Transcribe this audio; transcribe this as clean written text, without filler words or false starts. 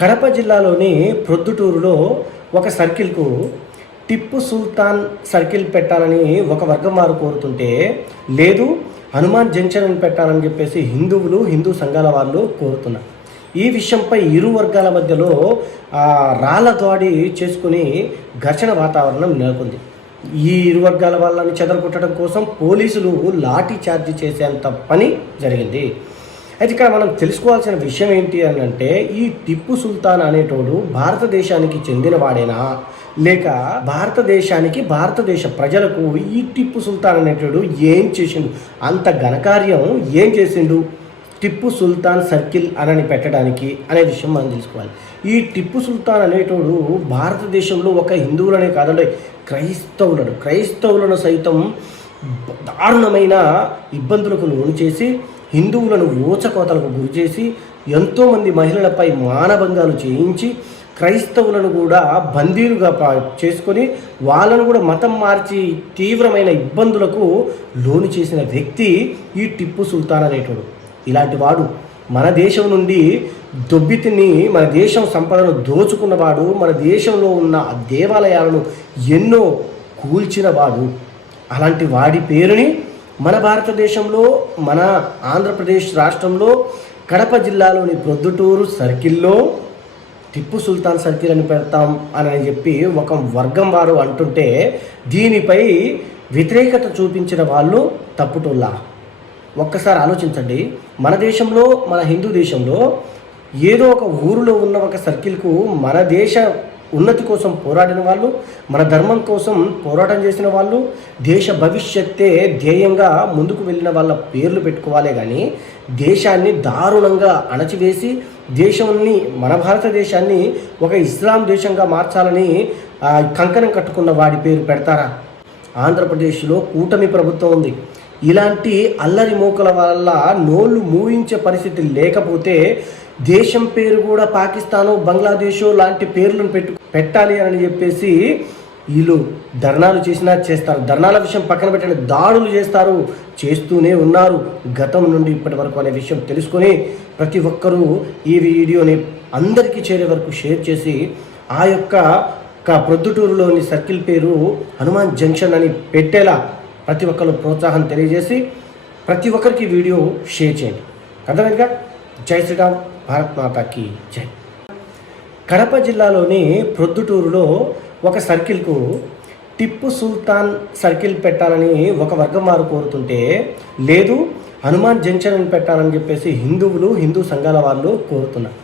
కడప జిల్లాలోని ప్రొద్దుటూరులో ఒక సర్కిల్కు టిప్పు సుల్తాన్ సర్కిల్ పెట్టాలని ఒక వర్గం వారు కోరుతుంటే, లేదు హనుమాన్ జంక్షన్ అని పెట్టాలని చెప్పేసి హిందూ సంఘాల వాళ్ళు కోరుతున్నారు. ఈ విషయంపై ఇరు వర్గాల మధ్యలో రాళ్ల దాడి చేసుకుని ఘర్షణ వాతావరణం నెలకొంది. ఈ ఇరు వర్గాల వాళ్ళని చెదరగొట్టడం కోసం పోలీసులు లాఠీ చార్జీ చేసేంత పని జరిగింది. అయితే ఇక్కడ మనం తెలుసుకోవాల్సిన విషయం ఏంటి అని అంటే, ఈ టిప్పు సుల్తాన్ అనేటోడు భారతదేశానికి చెందినవాడేనా, లేక భారతదేశ ప్రజలకు ఈ టిప్పు సుల్తాన్ అనేటోడు ఏం చేసిండు, అంత ఘనకార్యం ఏం చేసిండు టిప్పు సుల్తాన్ సర్కిల్ అని పెట్టడానికి అనే విషయం మనం తెలుసుకోవాలి. ఈ టిప్పు సుల్తాన్ అనేటోడు భారతదేశంలో ఒక హిందువులనే కాదండి, క్రైస్తవులను సైతం దారుణమైన ఇబ్బందులకు లోను చేసి, హిందువులను ఊచకోతలకు గురి చేసి, ఎంతోమంది మహిళలపై మానభంగాలు చేయించి, క్రైస్తవులను కూడా బందీలుగా చేసుకొని వాళ్ళను కూడా మతం మార్చి తీవ్రమైన ఇబ్బందులకు లోను చేసిన వ్యక్తి ఈ టిప్పు సుల్తాన్ అనేటోడు. ఇలాంటి వాడు మన దేశం నుండి దొబ్బితిని, మన దేశం సంపదను దోచుకున్నవాడు, మన దేశంలో ఉన్న దేవాలయాలను ఎన్నో కూల్చినవాడు. అలాంటి వాడి పేరుని మన భారతదేశంలో, మన ఆంధ్రప్రదేశ్ రాష్ట్రంలో కడప జిల్లాలోని ప్రొద్దుటూరు సర్కిల్లో టిప్పు సుల్తాన్ సర్కిల్ అని పెడతాం అని చెప్పి ఒక వర్గం వారు అంటుంటే, దీనిపై వ్యతిరేకత చూపించిన వాళ్ళు తప్పుటోళ్ళ. ఒక్కసారి ఆలోచించండి. మన దేశంలో, మన హిందూ దేశంలో ఏదో ఒక ఊరిలో ఉన్న ఒక సర్కిల్కు మన దేశ ఉన్నతి కోసం పోరాడిన వాళ్ళు, మన ధర్మం కోసం పోరాటం చేసిన వాళ్ళు, దేశ భవిష్యత్తే ధ్యేయంగా ముందుకు వెళ్ళిన వాళ్ళ పేర్లు పెట్టుకోవాలే కానీ, దేశాన్ని దారుణంగా అణచివేసి దేశాన్ని, మన భారతదేశాన్ని ఒక ఇస్లాం దేశంగా మార్చాలని కంకణం కట్టుకున్న వాడి పేరు పెడతారా? ఆంధ్రప్రదేశ్లో కూటమి ప్రభుత్వం ఉంది. ఇలాంటి అల్లరి మూకల వల్ల నోళ్ళు మూయించే పరిస్థితి లేకపోతే దేశం పేరు కూడా పాకిస్తాను, బంగ్లాదేశ్ లాంటి పేర్లను పెట్టాలి అని చెప్పేసి వీళ్ళు ధర్నాలు చేసినా చేస్తారు. ధర్నాల విషయం పక్కన పెట్టండి, దాడులు చేస్తూనే ఉన్నారు గతం నుండి ఇప్పటి వరకు అనే విషయం తెలుసుకొని ప్రతి ఒక్కరూ ఈ వీడియోని అందరికీ చేరే వరకు షేర్ చేసి, ఆ యొక్క ప్రొద్దుటూరులోని సర్కిల్ పేరు హనుమాన్ జంక్షన్ అని పెట్టేలా ప్రతి ఒక్కరు ప్రోత్సాహం తెలియజేసి ప్రతి ఒక్కరికి వీడియో షేర్ చేయండి. అర్థమైందిగా? జై శ్రీరామ్, భారత్ మాతాకి జై. కడప జిల్లాలోని ప్రొద్దుటూరులో ఒక సర్కిల్కు టిప్పు సుల్తాన్ సర్కిల్ పెట్టాలని ఒక వర్గం వారు కోరుతుంటే, లేదు హనుమాన్ జంక్షన్ అని పెట్టాలని చెప్పేసి హిందూ సంఘాల వాళ్ళు కోరుతున్నారు.